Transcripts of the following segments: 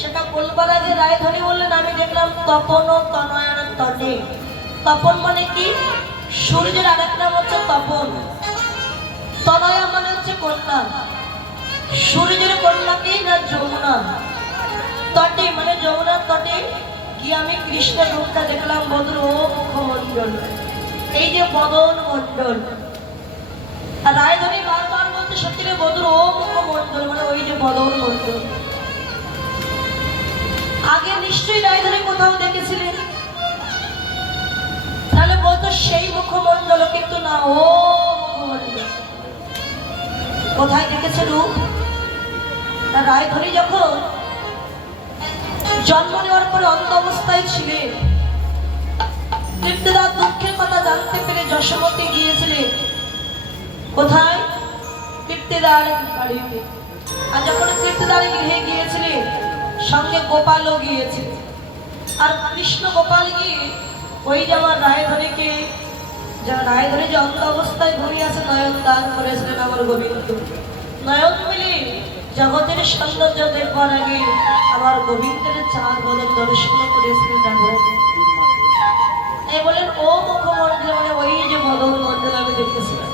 সেটা বলবার আগে রায়ধনী বললেন আমি দেখলাম তপন ও তনয়ের তটে। তপন মানে কি? সূর্যের আরেক নাম হচ্ছে তপন। তনয়া মানে হচ্ছে কন্যা। সূর্যের কন্যা কি না যমুনা। তটে মানে যমুনার তটে গিয়ে আমি কৃষ্ণের রূপটা দেখলাম বদর ও মুখমণ্ডল। এই যে বদন মণ্ডল, আর রায়ধনী বারবার বলতে সত্যি বদর ও মুখমণ্ডল মানে ওই যে বদন মণ্ডল। আগে নিশ্চয়ই রায়ধনী কোথাও দেখেছিলেন, তাহলে বলতো সেই মুখমণ্ডল, কিন্তু না, ও মুখমণ্ডল। কোথায় দেখেছে রূপ? রায়ধনী যখন জন্ম নেওয়ার পরে অন্ধ অবস্থায় ছিলেন, কীর্তিদার দুঃখের কথা জানতে পেরে যশোমতী গিয়েছিলেন কোথায়? কীর্তিদার বাড়িতে। আর যখন কীর্তিদার গৃহে গিয়েছিলেন সঙ্গে গোপালও গিয়েছিল। আর কৃষ্ণ গোপাল গিয়ে ওই যে আমার রায়ধনীকে, রায়ধনী যে অন্ধ অবস্থায় ঘুমিয়ে আছে নয়ন দান করেছিলেন আমার গোবিন্দ। নয়ন মিলে জগতের সৌন্দর্য দেখবার আগে আমার গোবিন্দের চাঁদ বদন দর্শন করেছিলেন রাধারানী। এই বলেন ও মুখমণ্ডল মানে ওই যে বদন মণ্ডল আমি দেখেছিলাম।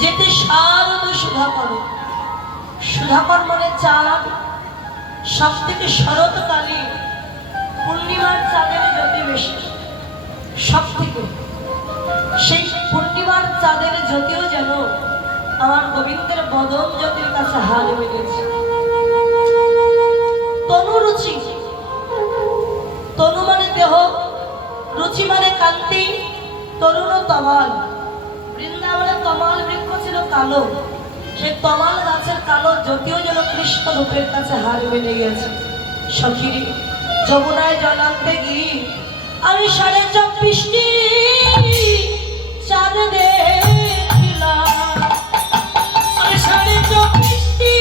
যেতে শারদ সুধাকর, সুধাকর মানে চাঁদ। সব থেকে শরৎকালে পূর্ণিমার চাঁদের জ্যোতি বেশি, সব থেকে সেই পূর্ণিমার চাঁদের জ্যোতিও যেন আমার গোবিন্দের বদন জ্যোতির কাছে হাল মিলেছে। তনু রুচি, তনু মানে দেহ, রুচি মানে কান্তি, তরুণ তমাল। বৃন্দাবনে তমাল বৃক্ষ ছিল কালো, সেই তমাল গাছের কালো জ্যোতিও যেন কৃষ্ণ রূপের কাছে হার মেনে গেছে। সখীরে যমুনায় জল আনতে গিয়ে আমি 24টি চাঁদ দেখলাম, আমি 24টি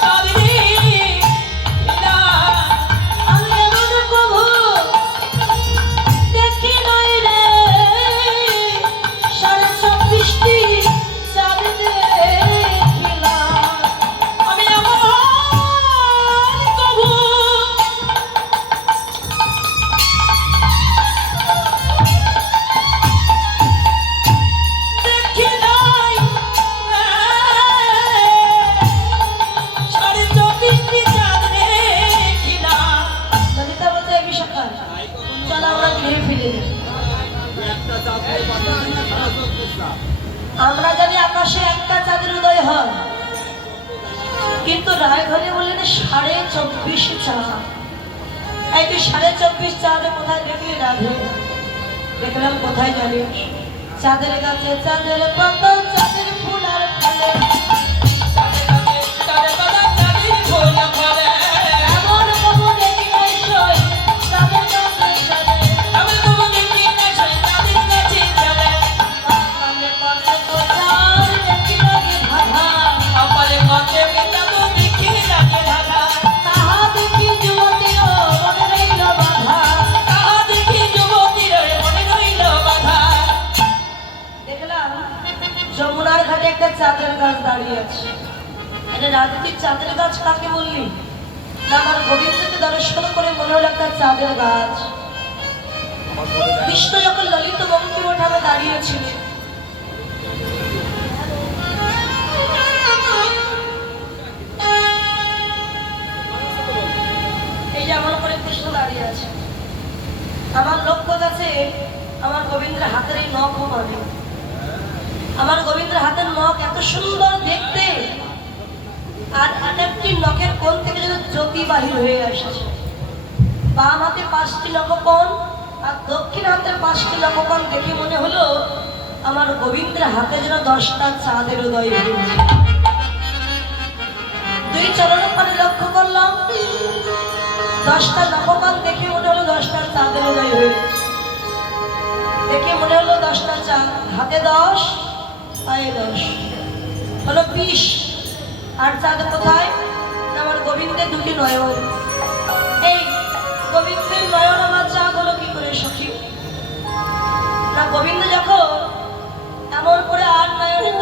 চাঁদ দেখলাম। আমি এমন প্রভু দেখি নাই রে, 24টি চাঁদ দেখলাম। আমি এমন প্রভু দেখি নাই রে, 24টি চাঁদ দেখলাম। ললিতা বলছে এই বিশাখা চল আমরা গৃহে ফিরে যাই। আমরা জানি আকাশে একটা চাঁদের উদয় হয়, কিন্তু রায়ধনী বললেন 24.5 চাঁদ। এই তুই 24.5 চাঁদে কোথায় দেখলি রাধে? দেখলাম কোথায় জানিস? চাঁদের গাছে চাঁদের পাতা, চাঁদের ফুল আর ফলে, এমন কবু দেখি নাই সই চাঁদের গাছে চলে। কপালে কত তো চাঁদ দেখি লাগে ধাঁধা, তাহা দেখি যুবতীর মনে রইল বাধা। দেখলাম যমুনার ঘাটে একটা চাঁদের গাছ দাঁড়িয়ে আছে। এটা রাজনীতির চাঁদের গাছ কাকে বললি? না, আমার গোবিন্দকে দর্শন করে মনে হলো একটা চাঁদের গাছ। কৃষ্ণ যখন ললিত বঙ্কিম ওঠামে দাঁড়িয়েছিলেন, এই যে আমার উপরে কৃষ্ণ দাঁড়িয়ে আছে, আমার লক্ষ্য কাছে আমার গোবিন্দের হাতের এই নখ মানে, আমার গোবিন্দের হাতের নখ এত সুন্দর দেখতে, আর একটি নখের কোণ থেকে যেন জ্যোতি বাহির হয়ে আসছে। বাম হাতে 5টি নখকোণ আর দক্ষিণ হাতের 5টি নখকোণ দেখে মনে হলো আমার গোবিন্দের হাতে যেন 10টা চাঁদের উদয় হয়েছে। দুই চরণ পরে লক্ষ্য করলাম 10টা নখকোণ দেখে মনে হলো 10টা চাঁদের উদয় হয়েছে। দেখে মনে হলো 10টা চাঁদ, হাতে 10 পায়ে 10 হলো 20। আর চাঁদ কোথায়? আমার গোবিন্দের দুটি নয়ন। এই গোবিন্দের নয়ন আমার চাঁদ হলো কি করে সখী? না, গোবিন্দ যখন এমন করে আর নয়নে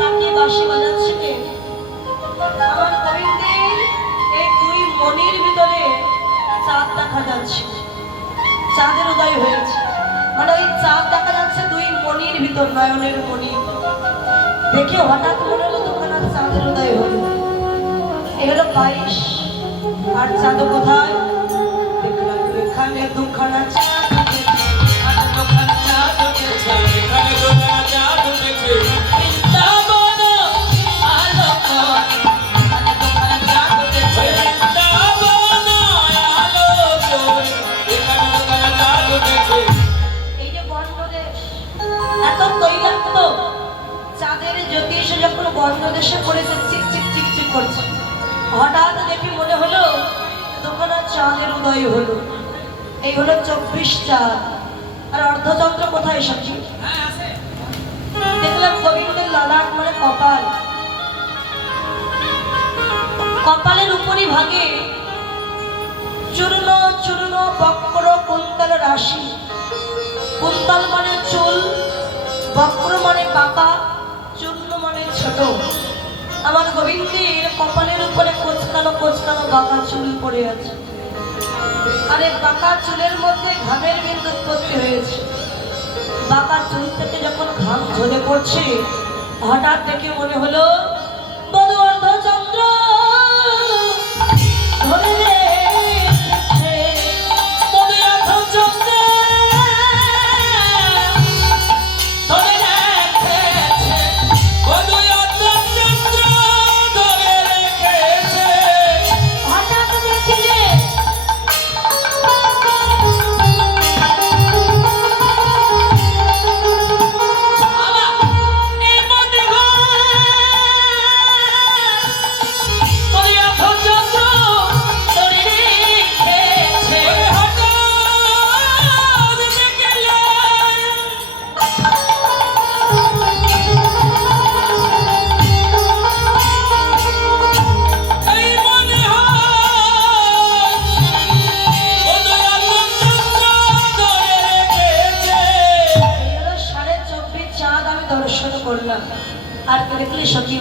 তাকে বাঁশি বাজাচ্ছিলেন, আমার চাঁদের উদয় হয়েছে। মানে ওই চাঁদ দেখা যাচ্ছে দুই মণির ভিতর, নয়নের মণি দেখে হঠাৎ মনে হলো দোকান চাঁদের উদয় হলো। এ হলো 22। আর চাঁদ কোথায়? দেখলাম এখানে দুখানা চাঁদ উঠেছে, এখানে দুখানা চাঁদ উঠেছে, এখানে দোকানা চাঁদ উঠেছে। বৃন্দাবন আলোকন, এখানে দুখানা চাঁদ উঠেছে। বৃন্দাবন আলোকন, এখানে দোকানা চাঁদ উঠেছে। এই যে বর্ণদেশ এত তৈলাক্ত, চাঁদের জ্যোতিষ যখন বর্ণদেশে পড়েছে চিক চিক চিক চিক করছে, হঠাৎ দেখি মনে হলো দোকানা চাঁদের উদয় হলো। এই হলো 24 চাঁদ। আর অর্ধচন্দ্র কোথায় সখী? দেখলাম গোবিন্দের ললাট মানে কপাল, কপালের উপরই ভাগে চূর্ণ চূর্ণ বক্র কুন্তল রাশি। কুন্তল মানে চুল, বক্র মানে পাকা, চূর্ণ মানে ছোট। আমার গোবিন্দের কপালের উপরে কোচকানো কোচকানো বাঁকা চুল পড়ে আছে। আর এই বাঁকা চুলের মধ্যে ঘামের বিন্দু উৎপত্তি হয়েছে। বাঁকা চুল থেকে যখন ঘাম ঝরে পড়ছে, হঠাৎ দেখে মনে হলো বধূ অর্ধচন্দ্র ধরে রেখেছে। বধূ অর্ধচন্দ্র ধরে রেখেছে। বধূ অর্ধচন্দ্র ধরে রেখেছে। হঠাৎ দেখলে দর্শন করলাম। আর দেখলে সখী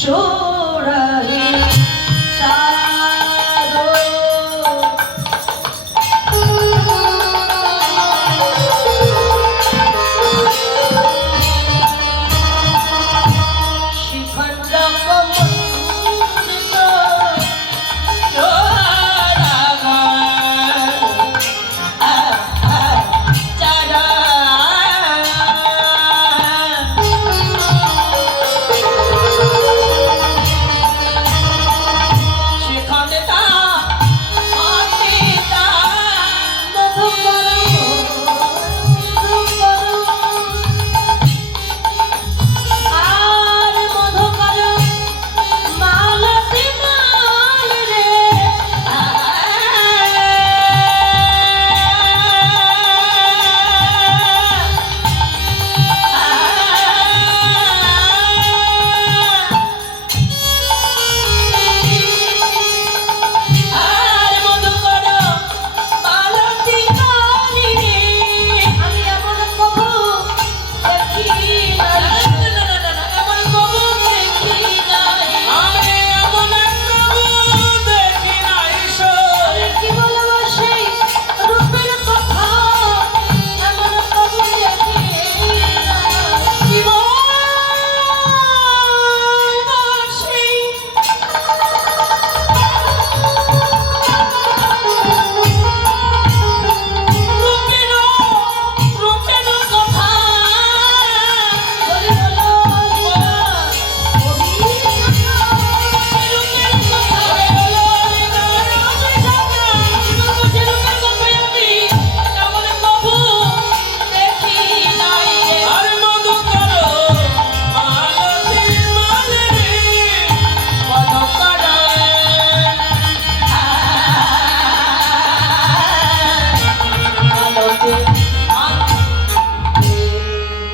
চোরা